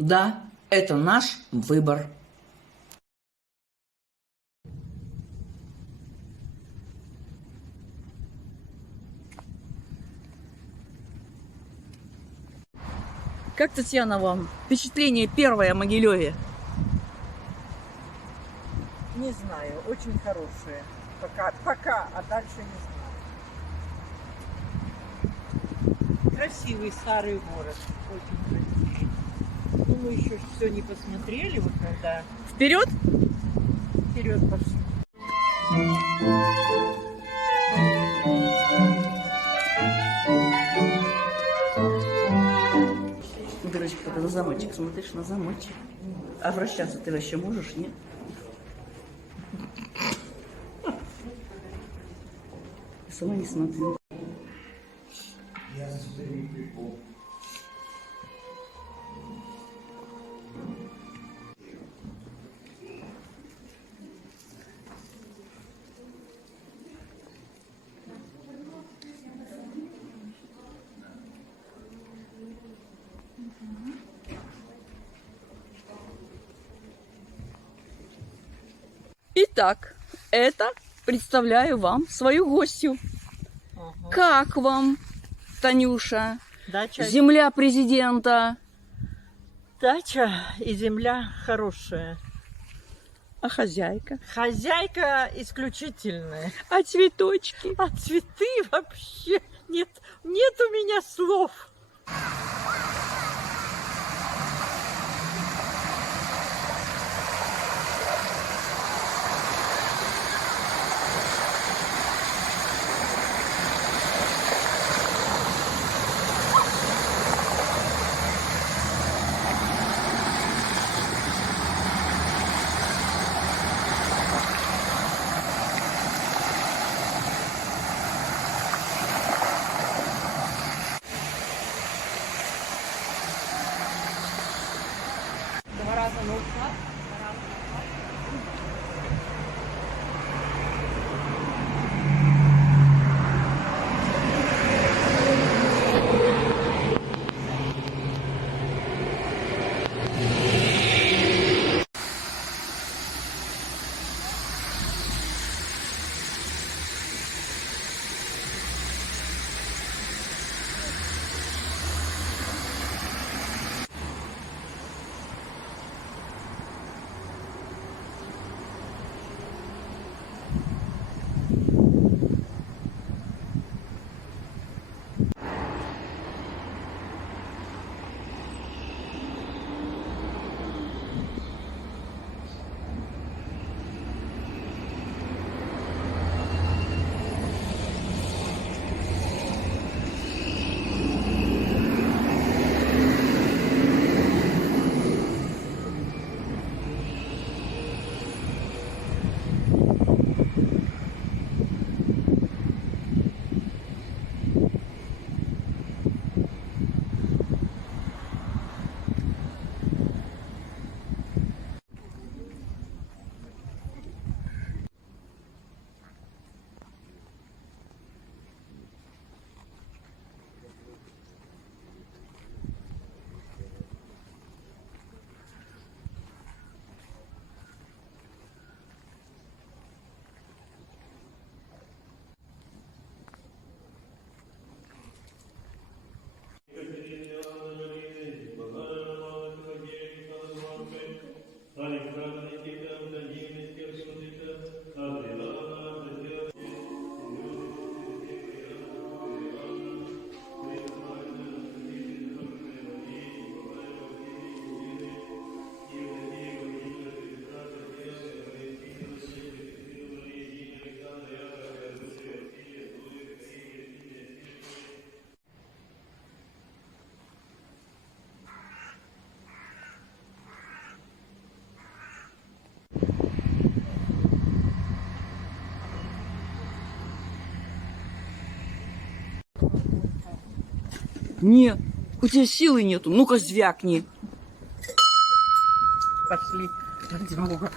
Да, это наш выбор. Как, Татьяна, вам впечатление первое о Могилеве? Не знаю, очень хорошие. Пока, а дальше не знаю. Красивый старый город, очень красивый. Ну, мы еще все не посмотрели, вот когда Вперед! вперед пошли. Дырочка, когда на замочек смотришь, на замочек. А вращаться ты вообще можешь, нет? Я сама не смотрю. Итак, это представляю вам свою гостью. Ага. Как вам, Танюша, Дача, земля президента? дача и земля хорошая. А хозяйка? Хозяйка исключительная. А цветочки? А цветы вообще нет у меня слов. Нет, у тебя силы нету. Ну-ка, звякни. Пошли ради Бога.